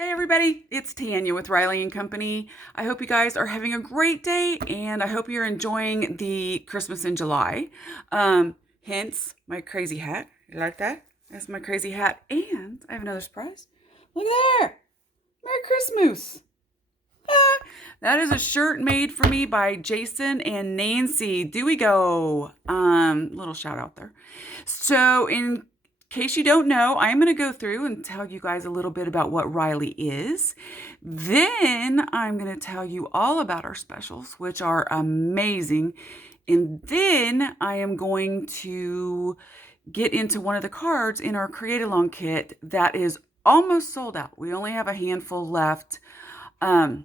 Hey everybody, it's Tanya with Riley and Company. I hope you guys are having a great day and I hope you're enjoying the Christmas in July. Hence my crazy hat. You like that? That's my crazy hat. And I have another surprise. Look there! Merry Christmas! Ah, that is a shirt made for me by Jason and Nancy. Do we go? Little shout out there. So in case you don't know, I'm going to go through and tell you guys a little bit about what Riley is. Then I'm going to tell you all about our specials, which are amazing. And then I am going to get into one of the cards in our Create Along kit that is almost sold out. We only have a handful left. But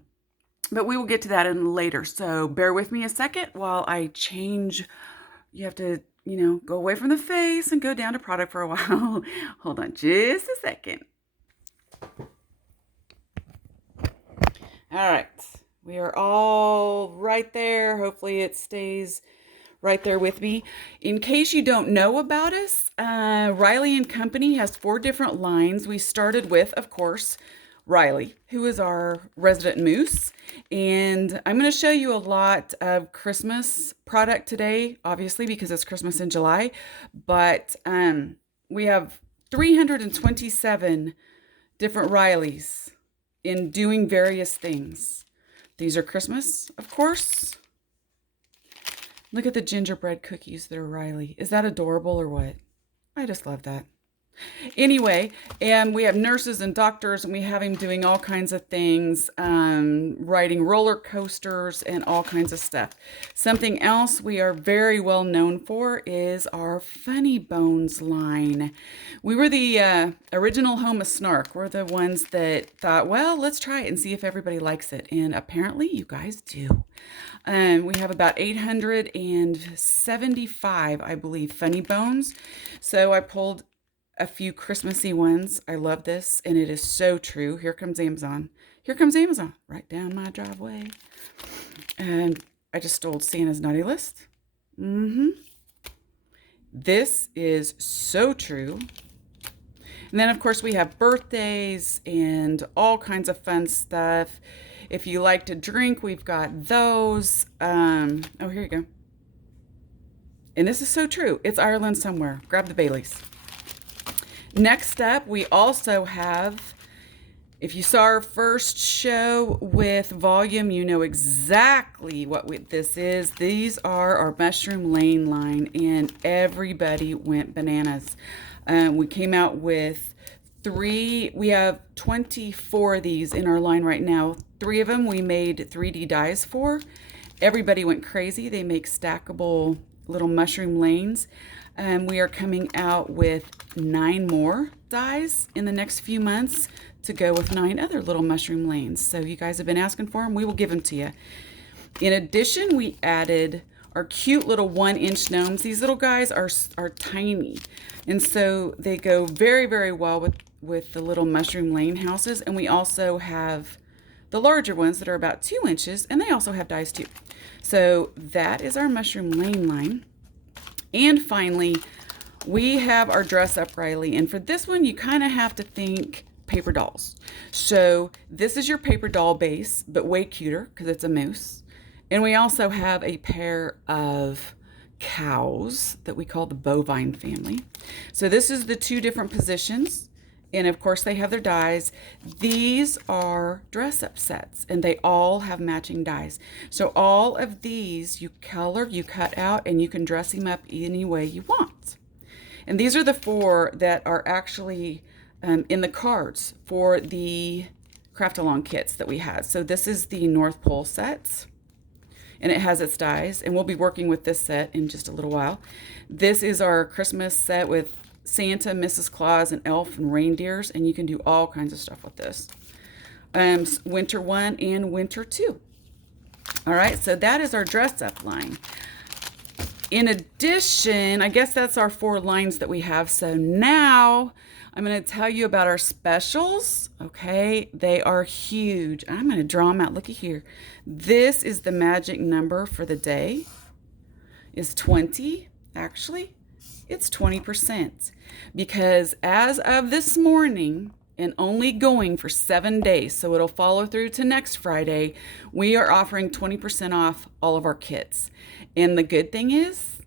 we will get to that in later. So bear with me a second while I change. You have to, go away from the face and go down to product for a while. Hold on just a second. All right. We are all right there. Hopefully it stays right there with me. In case you don't know about us, Riley and Company has 4 different lines. We started with, of course, Riley, who is our resident moose. And I'm going to show you a lot of Christmas product today, obviously, because it's Christmas in July. But we have 327 different Rileys in doing various things. These are Christmas, of course. Look at the gingerbread cookies that are Riley. Is that adorable or what? I just love that. Anyway, and we have nurses and doctors, and we have him doing all kinds of things, riding roller coasters and all kinds of stuff. Something else we are very well known for is our FunnyBones line. We were the original home of Snark. We're the ones that thought, well, let's try it and see if everybody likes it. And apparently you guys do. We have about 875, I believe, FunnyBones. So I pulled a few Christmassy ones. I love this, and it is so true. Here comes Amazon. Here comes Amazon, right down my driveway. And I just stole Santa's naughty list. This is so true. And then, of course, we have birthdays and all kinds of fun stuff. If you like to drink, we've got those. Oh, here you go. And this is so true. It's Ireland somewhere. Grab the Baileys. Next up, we also have, if you saw our first show with volume, you know exactly what this is. These are our Mushroom Lane line, and everybody went bananas. We came out with 3. We have 24 of these in our line right now. 3 of them we made 3D dies for. Everybody went crazy. They make stackable little mushroom lanes. We are coming out with 9 more dies in the next few months to go with 9 other little mushroom lanes. So you guys have been asking for them. We will give them to you. In addition, we added our cute little 1-inch gnomes. These little guys are tiny. And so they go very, very well with the little mushroom lane houses. And we also have the larger ones that are about 2 inches. And they also have dies too. So that is our mushroom lane line. And finally, we have our Dress Up Riley. And for this one, you kind of have to think paper dolls. So this is your paper doll base, but way cuter because it's a moose. And we also have a pair of cows that we call the bovine family. So this is the 2 different positions. And of course, they have their dies. These are dress-up sets, and they all have matching dies. So all of these you color, you cut out, and you can dress them up any way you want. And these are the 4 that are actually in the cards for the Craft Along kits that we had. So this is the North Pole sets, and it has its dies. And we'll be working with this set in just a little while. This is our Christmas set with Santa, Mrs. Claus, and elf and reindeers, and you can do all kinds of stuff with this. Winter 1 and Winter 2. All right, so that is our dress up line. In addition, I guess that's our 4 lines that we have. So now I'm going to tell you about our specials. Okay, they are huge. I'm going to draw them out. Looky here. This is the magic number for the day. Is 20, actually. It's 20%, because as of this morning, and only going for 7 days, so it'll follow through to next Friday, we are offering 20% off all of our kits. And the good thing is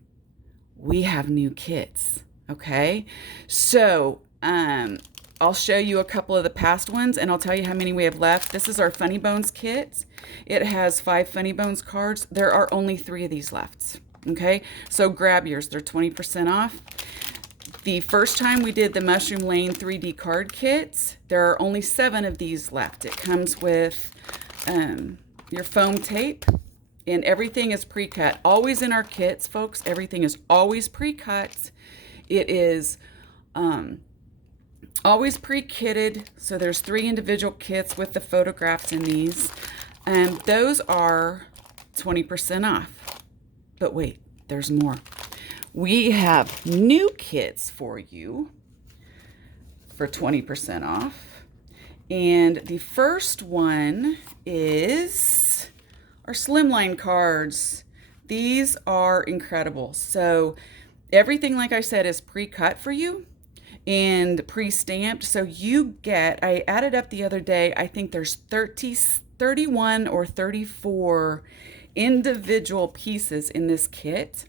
we have new kits, okay? So I'll show you a couple of the past ones, and I'll tell you how many we have left. This is our FunnyBones kit. It has 5 FunnyBones cards. There are only 3 of these left, okay? So grab yours. They're 20% off. The first time we did the Mushroom Lane 3D card kits, there are only 7 of these left. It comes with your foam tape, and everything is pre-cut. Always in our kits, folks, everything is always pre-cut. It is always pre-kitted, so there's 3 individual kits with the photographs in these, and those are 20% off. But wait, there's more. We have new kits for you for 20% off. And the first one is our Slimline Cards. These are incredible. So everything, like I said, is pre-cut for you and pre-stamped. So you get, I added up the other day, I think there's 31 or 34 individual pieces in this kit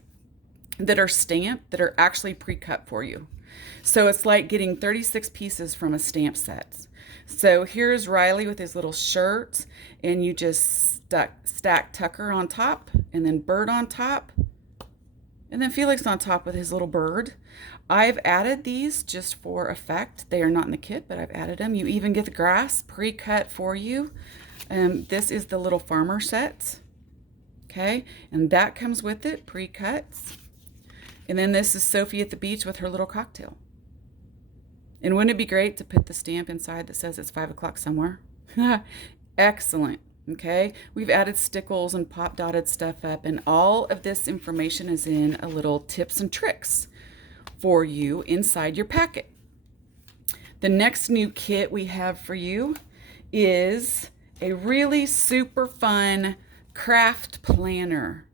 that are stamped, that are actually pre-cut for you. So it's like getting 36 pieces from a stamp set. So here's Riley with his little shirt, and you just stack Tucker on top, and then Burt on top, and then Felix on top with his little bird. I've added these just for effect. They are not in the kit, but I've added them. You even get the grass pre-cut for you. This is the little farmer set, okay? And that comes with it, pre-cut. And then this is Sophie at the beach with her little cocktail. And wouldn't it be great to put the stamp inside that says it's 5 o'clock somewhere? Excellent, okay? We've added stickles and pop dotted stuff up, and all of this information is in a little tips and tricks for you inside your packet. The next new kit we have for you is a really super fun craft planner.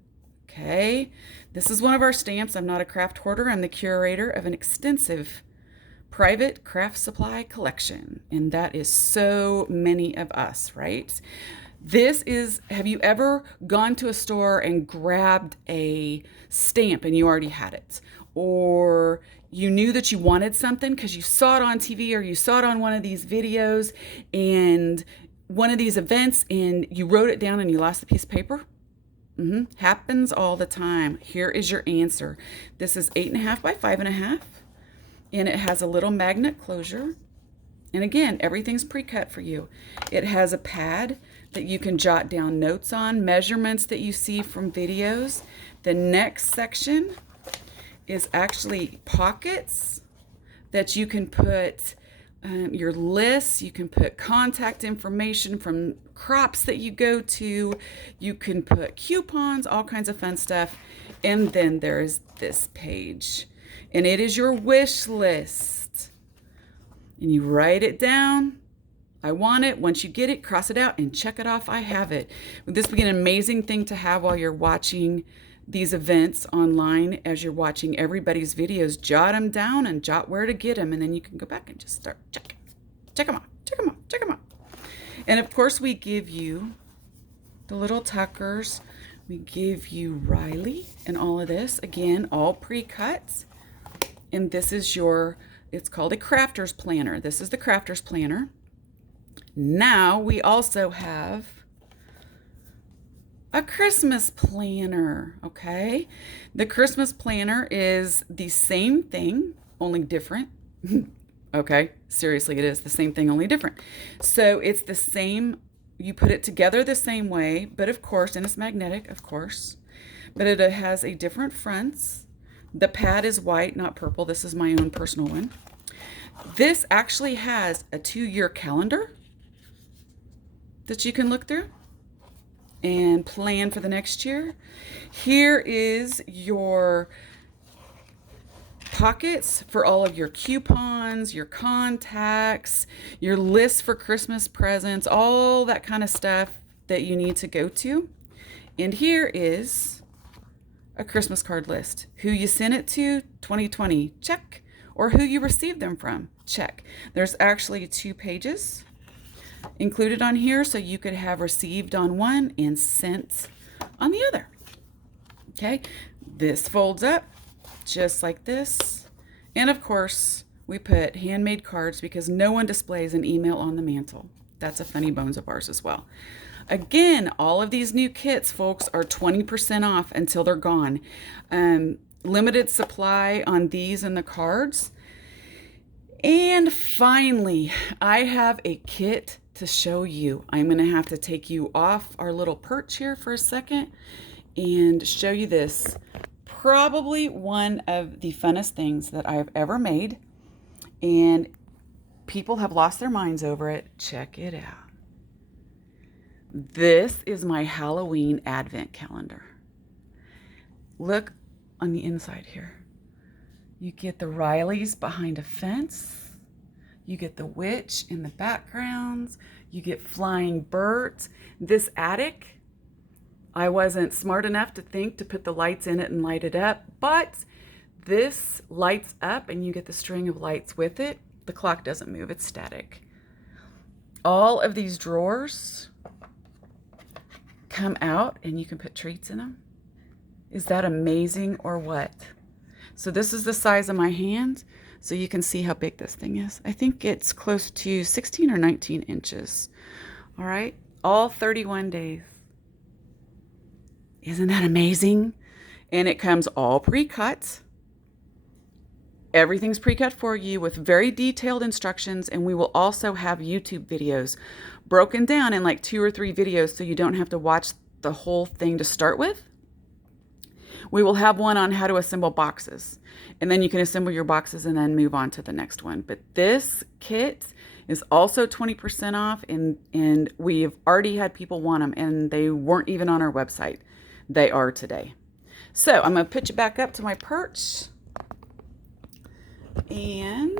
Okay, this is one of our stamps. I'm not a craft hoarder. I'm the curator of an extensive private craft supply collection, and that is so many of us, right? This is, have you ever gone to a store and grabbed a stamp and you already had it? Or you knew that you wanted something because you saw it on TV or you saw it on one of these videos and one of these events, and you wrote it down and you lost the piece of paper? Happens all the time. Here is your answer. This is 8.5 by 5.5, and it has a little magnet closure. And again, everything's pre-cut for you. It has a pad that you can jot down notes on, measurements that you see from videos. The next section is actually pockets that you can put your lists, you can put contact information from crops that you go to, you can put coupons, all kinds of fun stuff. And then there's this page, and it is your wish list. And you write it down. I want it. Once you get it, cross it out and check it off. I have it. This would be an amazing thing to have while you're watching these events online. As you're watching everybody's videos, jot them down and jot where to get them, and then you can go back and just start checking. Check them out, check them out, check them out. And of course we give you the little Tuckers. We give you Riley and all of this. Again, all pre-cut. And this is your, it's called a crafter's planner. This is the crafter's planner. Now we also have a Christmas planner, okay? The Christmas planner is the same thing, only different. Okay, seriously, it is the same thing, only different. So it's the same, you put it together the same way, but of course, and it's magnetic, of course, but it has a different fronts. The pad is white, not purple. This is my own personal one. This actually has a 2-year calendar that you can look through and plan for the next year. Here is your pockets for all of your coupons, your contacts, your lists for Christmas presents, all that kind of stuff that you need to go to. And here is a Christmas card list. Who you sent it to, 2020, check. Or who you received them from, Check. There's actually 2 pages included on here, so you could have received on one and sent on the other. Okay, this folds up just like this. And of course, we put handmade cards because no one displays an email on the mantle. That's a funny bones of ours as well. Again, all of these new kits, folks, are 20% off until they're gone. Limited supply on these and the cards. And finally, I have a kit to show you. I'm going to have to take you off our little perch here for a second and show you this. Probably one of the funnest things that I've ever made. And people have lost their minds over it. Check it out. This is my Halloween advent calendar. Look on the inside here. You get the Rileys behind a fence. You get the witch in the backgrounds. You get flying Burt. This attic, I wasn't smart enough to think to put the lights in it and light it up, but this lights up and you get the string of lights with it. The clock doesn't move, it's static. All of these drawers come out and you can put treats in them. Is that amazing or what? So this is the size of my hand, so you can see how big this thing is. I think it's close to 16 or 19 inches. All right, all 31 days. Isn't that amazing? And it comes all pre-cut. Everything's pre-cut for you with very detailed instructions, and we will also have YouTube videos broken down in like 2 or 3 videos so you don't have to watch the whole thing to start with. We will have one on how to assemble boxes, and then you can assemble your boxes and then move on to the next one. But this kit is also 20% off, and we've already had people want them, and they weren't even on our website. They are today. So I'm going to put you back up to my perch, and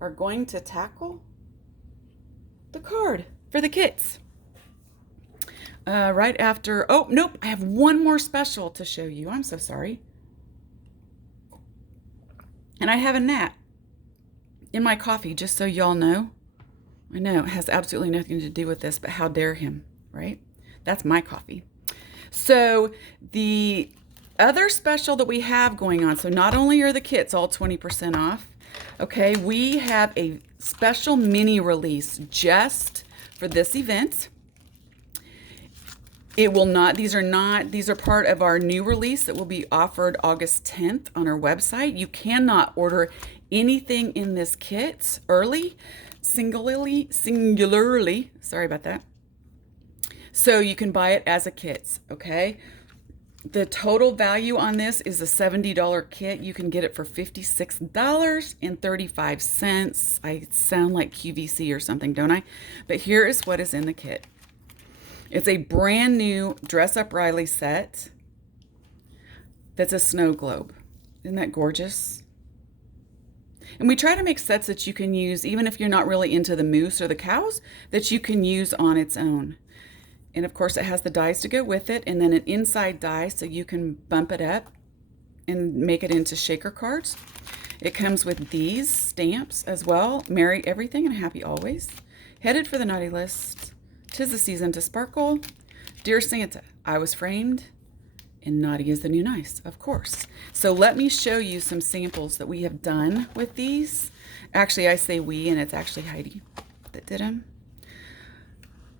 are going to tackle the card for the kits. Right after, oh, nope, I have one more special to show you. I'm so sorry. And I have a gnat in my coffee, just so y'all know. I know it has absolutely nothing to do with this, but how dare him, right? That's my coffee. So the other special that we have going on, so not only are the kits all 20% off, okay, we have a special mini release just for this event. It will not, these are part of our new release that will be offered August 10th on our website. You cannot order anything in this kit early, singularly, sorry about that. So you can buy it as a kit, okay? The total value on this is a $70 kit. You can get it for $56.35. I sound like QVC or something, don't I? But here is what is in the kit. It's a brand new Dress Up Riley set that's a snow globe. Isn't that gorgeous? And we try to make sets that you can use, even if you're not really into the moose or the cows, that you can use on its own. And of course it has the dies to go with it, and then an inside die so you can bump it up and make it into shaker cards. It comes with these stamps as well. Merry Everything and Happy Always. Headed for the Naughty List. 'Tis the Season to Sparkle. Dear Santa, I Was Framed. And Naughty is the New Nice, of course. So let me show you some samples that we have done with these. Actually, I say we, and it's actually Heidi that did them.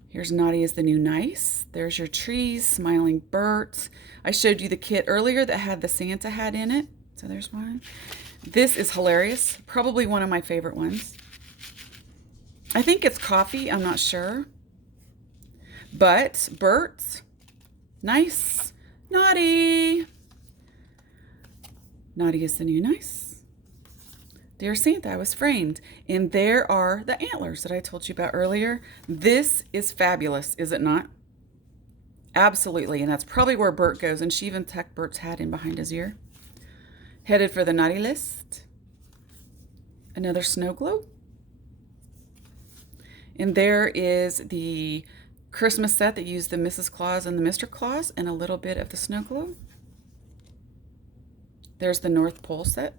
Here's Naughty is the New Nice. There's your trees, Smiling Burt. I showed you the kit earlier that had the Santa hat in it. So there's one. This is hilarious. Probably one of my favorite ones. I think it's coffee. I'm not sure. But Burt, nice. Naughty. Naughty is the New Nice. Dear Santa, I Was Framed. And there are the antlers that I told you about earlier. This is fabulous, is it not? Absolutely. And that's probably where Burt goes. And she even tucked Burt's hat in behind his ear. Headed for the Naughty List. Another snow globe. And there is the Christmas set that used the Mrs. Claus and the Mr. Claus and a little bit of the snow globe. There's the North Pole set.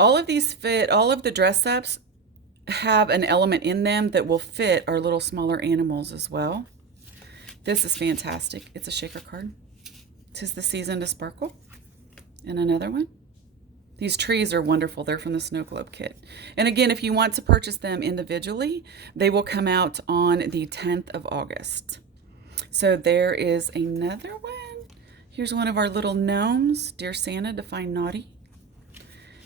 All of these fit, all of the dress ups have an element in them that will fit our little smaller animals as well. This is fantastic. It's a shaker card. 'Tis the season to sparkle. And another one. These trees are wonderful. They're from the Snow Globe kit. And again, if you want to purchase them individually, they will come out on the 10th of August. So there is another one. Here's one of our little gnomes. Dear Santa, define naughty.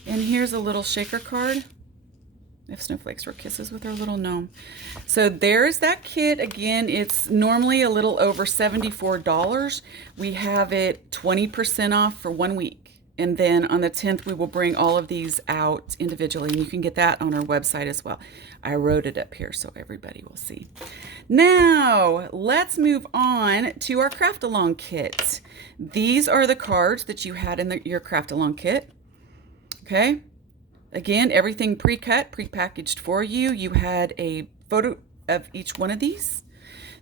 And here's a little shaker card. If snowflakes were kisses with our little gnome. So there's that kit. Again, it's normally a little over $74. We have it 20% off for 1 week. And then on the 10th, we will bring all of these out individually. And you can get that on our website as well. I wrote it up here so everybody will see. Now, let's move on to our Craft Along kit. These are the cards that you had in your Craft Along kit. Okay. Again, everything pre-cut, pre-packaged for you. You had a photo of each one of these.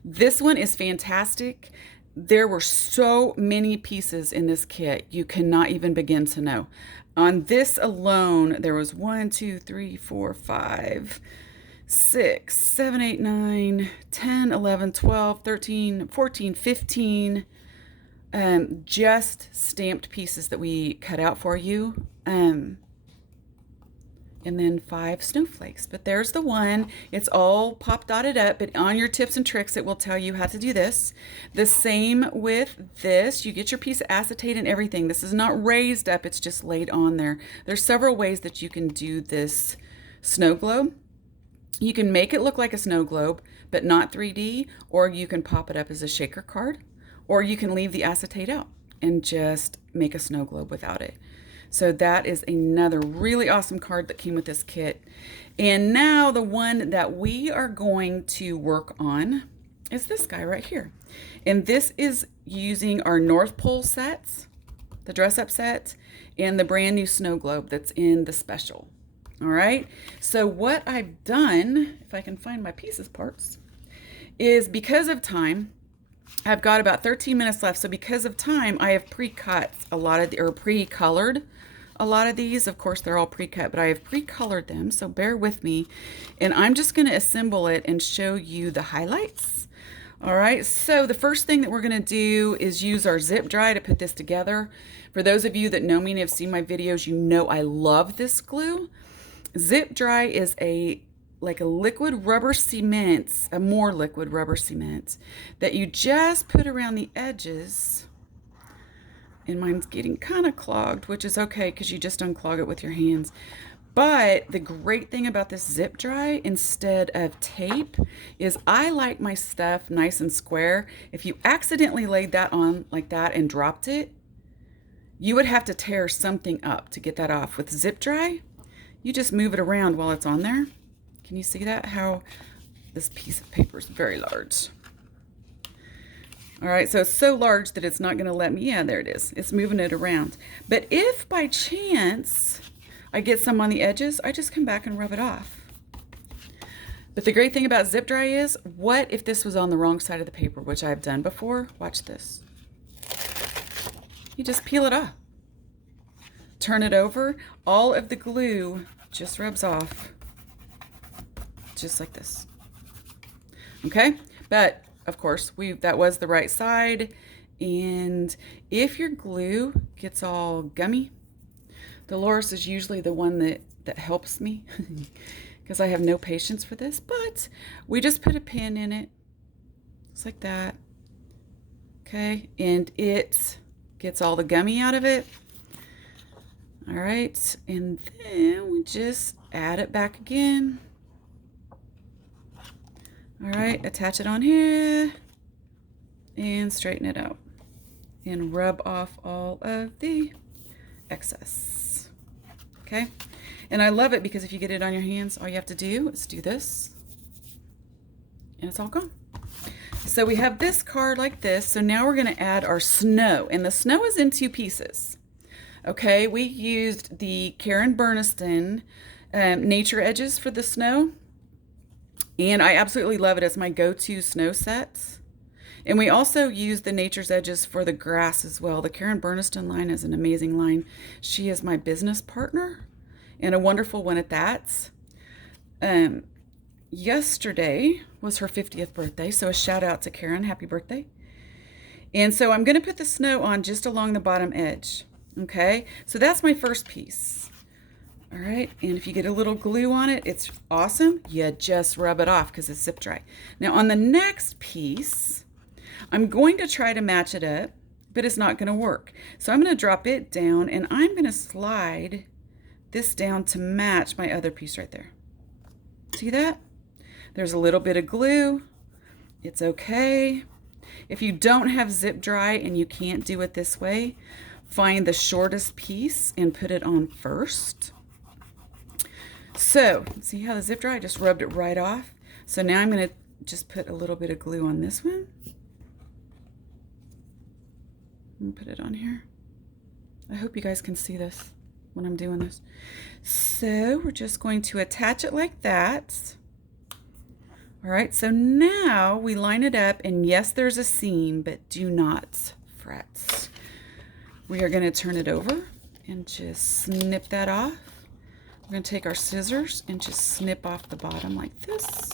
This one is fantastic. There were so many pieces in this kit, you cannot even begin to know. On this alone, there was 1, 2, 3, 4, 5, 6, 7, 8, 9, 10, 11, 12, 13, 14, 15 just stamped pieces that we cut out for you. And then 5 snowflakes. But there's the one. It's all pop dotted up, but on your tips and tricks, it will tell you how to do this. The same with this. You get your piece of acetate and everything. This is not raised up. It's just laid on there. There's several ways that you can do this snow globe. You can make it look like a snow globe, but not 3D, or you can pop it up as a shaker card, or you can leave the acetate out and just make a snow globe without it. So that is another really awesome card that came with this kit. And now the one that we are going to work on is this guy right here. And this is using our North Pole sets, the dress up set, and the brand new snow globe that's in the special. All right. So what I've done, if I can find my pieces parts, is because of time, I've got about 13 minutes left. So because of time, I have pre-cut a lot of or pre-colored a lot of these. Of course, they're all pre-cut, but I have pre-colored them. So bear with me. And I'm just going to assemble it and show you the highlights. All right. So the first thing that we're going to do is use our zip dry to put this together. For those of you that know me and have seen my videos, you know I love this glue. Zip dry is like a liquid rubber cement, a more liquid rubber cement that you just put around the edges. And mine's getting kind of clogged, which is okay because you just unclog it with your hands. But the great thing about this zip dry instead of tape is I like my stuff nice and square. If you accidentally laid that on like that and dropped it, you would have to tear something up to get that off. With zip dry, you just move it around while it's on there. Can you see that? How this piece of paper is very large. All right, so it's so large that it's not going to let me, yeah, there it is. It's moving it around. But if by chance I get some on the edges, I just come back and rub it off. But the great thing about zip dry is, what if this was on the wrong side of the paper, which I've done before? Watch this. You just peel it off. Turn it over. All of the glue just rubs off. Just like this. Okay, but of course that was the right side. And if your glue gets all gummy, Dolores is usually the one that helps me because I have no patience for this, but we just put a pin in it just like that. Okay, and it gets all the gummy out of it. All right, and then we just add it back again. All right, attach it on here and straighten it out and rub off all of the excess. Okay, and I love it because if you get it on your hands, all you have to do is do this and it's all gone. So we have this card like this. So now we're going to add our snow, and the snow is in 2 pieces. Okay, we used the Karen Burniston Nature Edges for the snow. And I absolutely love it. It's my go-to snow set. And we also use the Nature's Edges for the grass as well. The Karen Burniston line is an amazing line. She is my business partner. and a wonderful one at that. Yesterday was her 50th birthday, so a shout out to Karen. Happy birthday. And so I'm going to put the snow on just along the bottom edge. Okay, so that's my first piece. All right, and if you get a little glue on it, it's awesome. You just rub it off because it's zip dry. Now on the next piece, I'm going to try to match it up, but it's not going to work. So I'm going to drop it down, and I'm going to slide this down to match my other piece right there. See that? There's a little bit of glue. It's okay. If you don't have zip dry and you can't do it this way, find the shortest piece and put it on first. So, see how the zip dry? I just rubbed it right off. So now I'm going to just put a little bit of glue on this one. And put it on here. I hope you guys can see this when I'm doing this. So we're just going to attach it like that. All right, so now we line it up, and yes, there's a seam, but do not fret. We are going to turn it over and just snip that off. We're going to take our scissors and just snip off the bottom like this.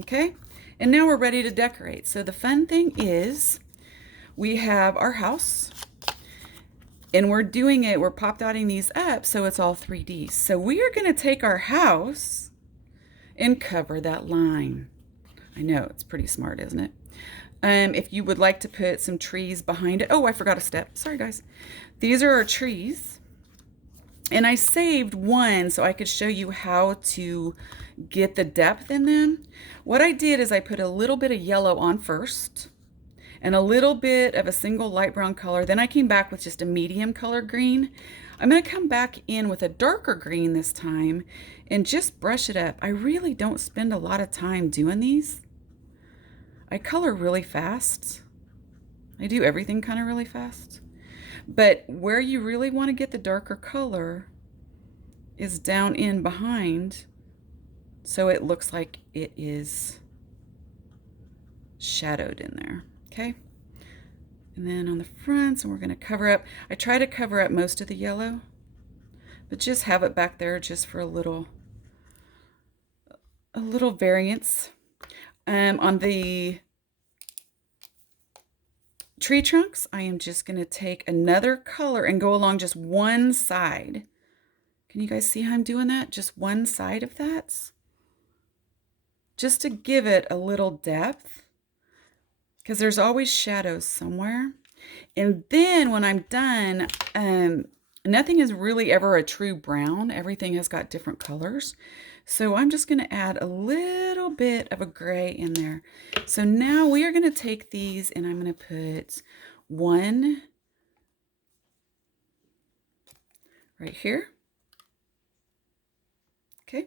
Okay, and now we're ready to decorate. So the fun thing is we have our house, and we're doing it, we're pop dotting these up so it's all 3D. So we are going to take our house and cover that line. I know, it's pretty smart, isn't it? If you would like to put some trees behind it. Oh, I forgot a step. Sorry, guys. These are our trees. And I saved one so I could show you how to get the depth in them. What I did is I put a little bit of yellow on first and a little bit of a single light brown color. Then I came back with just a medium color green. I'm going to come back in with a darker green this time and just brush it up. I really don't spend a lot of time doing these. I color really fast. I do everything kind of really fast. But where you really want to get the darker color is down in behind, so it looks like it is shadowed in there. Okay. And then on the front, so we're going to cover up. I try to cover up most of the yellow, but just have it back there just for a little variance. On the tree trunks, I am just going to take another color and go along just one side. Can you guys see how I'm doing that? Just one side of that. Just to give it a little depth, because there's always shadows somewhere. And then when I'm done, nothing is really ever a true brown. Everything has got different colors. So I'm just going to add a little bit of a gray in there. So now we are going to take these and I'm going to put one right here. Okay.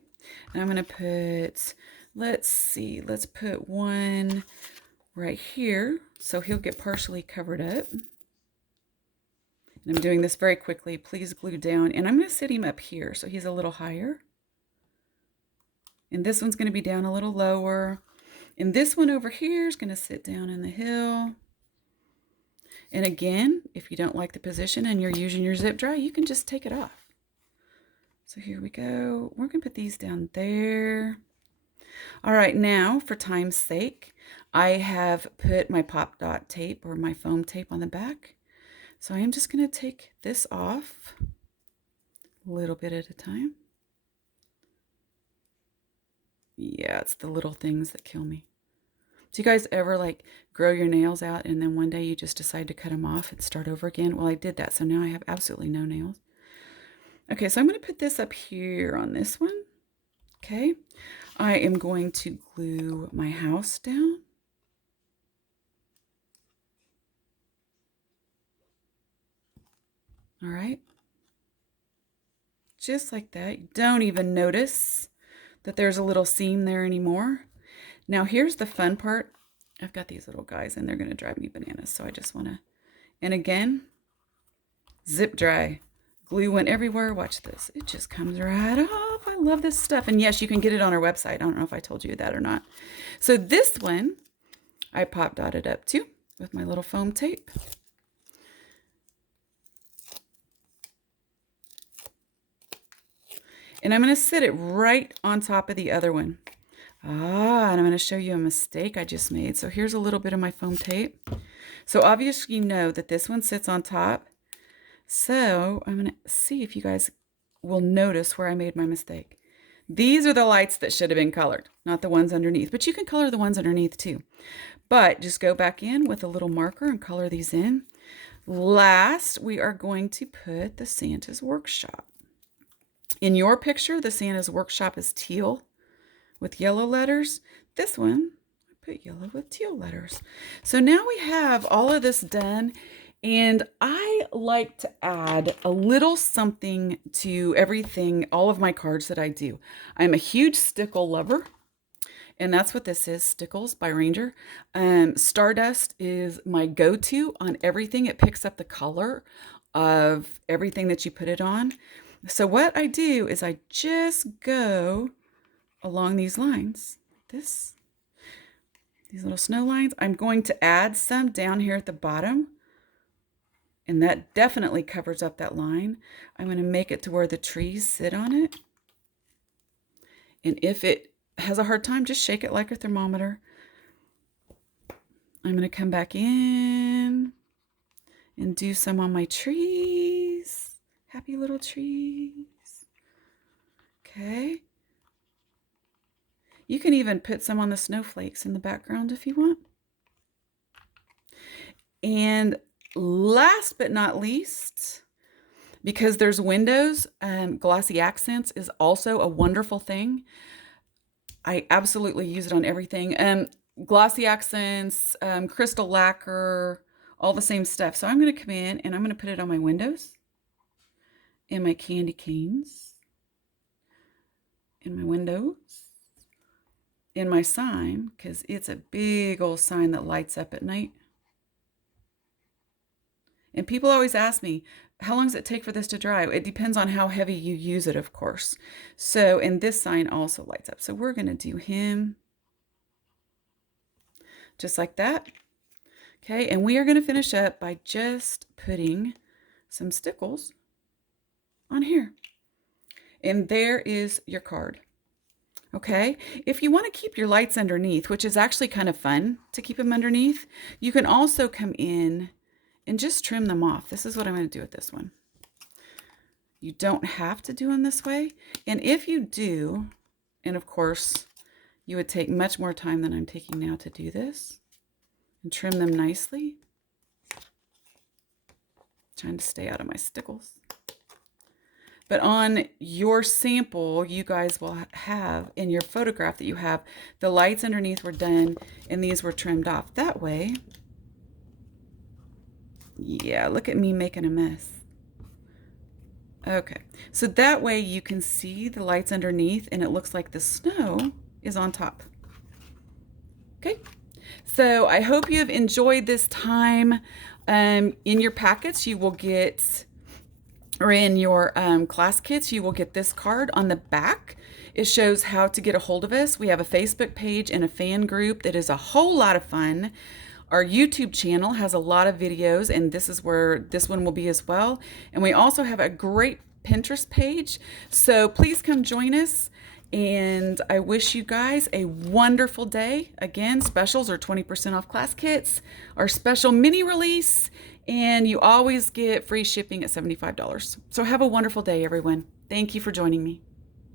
And I'm going to put, let's put one right here, so he'll get partially covered up. And I'm doing this very quickly. Please glue down. And I'm going to sit him up here so he's a little higher. And this one's going to be down a little lower. And this one over here is going to sit down in the hill. And again, if you don't like the position and you're using your zip dry, you can just take it off. So here we go. We're going to put these down there. All right, now for time's sake, I have put my pop dot tape or my foam tape on the back. So I am just going to take this off a little bit at a time. Yeah, it's the little things that kill me. Do you guys ever like grow your nails out and then one day you just decide to cut them off and start over again? Well, I did that, so now I have absolutely no nails. Okay, so I'm going to put this up here on this one. Okay, I am going to glue my house down. All right, just like that. You don't even notice that there's a little seam there anymore. Now here's the fun part. I've got these little guys and they're going to drive me bananas, so I just want to, and again, zip dry. Glue went everywhere. Watch this. It just comes right off. I love this stuff. And yes, you can get it on our website. I don't know if I told you that or not. So this one, I pop dotted up too with my little foam tape. And I'm going to sit it right on top of the other one. And I'm going to show you a mistake I just made. So here's a little bit of my foam tape. So obviously you know that this one sits on top. So I'm going to see if you guys will notice where I made my mistake. These are the lights that should have been colored, not the ones underneath. But you can color the ones underneath too. But just go back in with a little marker and color these in. Last, we are going to put the Santa's Workshop. In your picture, the Santa's Workshop is teal with yellow letters. This one, I put yellow with teal letters. So now we have all of this done, and I like to add a little something to everything, all of my cards that I do. I'm a huge stickle lover, and that's what this is, Stickles by Ranger. Stardust is my go-to on everything. It picks up the color of everything that you put it on. So what I do is I just go along these lines, these little snow lines. I'm going to add some down here at the bottom, and that definitely covers up that line. I'm going to make it to where the trees sit on it. And if it has a hard time, just shake it like a thermometer. I'm going to come back in and do some on my trees. Happy little trees. Okay. You can even put some on the snowflakes in the background if you want. And last but not least, because there's windows, glossy accents is also a wonderful thing. I absolutely use it on everything. Glossy accents, crystal lacquer, all the same stuff. So I'm going to come in and I'm going to put it on my windows, and my candy canes, in my windows, in my sign, because it's a big old sign that lights up at night. And people always ask me, how long does it take for this to dry? It depends on how heavy you use it, of course. So, and this sign also lights up. So we're going to do him just like that. Okay, and we are going to finish up by just putting some stickles on here. And there is your card. Okay, if you want to keep your lights underneath, which is actually kind of fun to keep them underneath, you can also come in and just trim them off. This is what I'm going to do with this one. You don't have to do them this way. And if you do, and of course, you would take much more time than I'm taking now to do this, and trim them nicely. Trying to stay out of my stickles. But on your sample, you guys will have, in your photograph that you have, the lights underneath were done and these were trimmed off. That way, yeah, look at me making a mess. Okay, so that way you can see the lights underneath and it looks like the snow is on top. Okay, so I hope you have enjoyed this time. In your packets, you will get, or in your class kits, you will get this card on the back. It shows how to get a hold of us. We have a Facebook page and a fan group that is a whole lot of fun. Our YouTube channel has a lot of videos, and this is where this one will be as well. And we also have a great Pinterest page. So please come join us. And I wish you guys a wonderful day. Again, specials are 20% off class kits, our special mini release, and you always get free shipping at $75. So have a wonderful day, everyone. Thank you for joining me.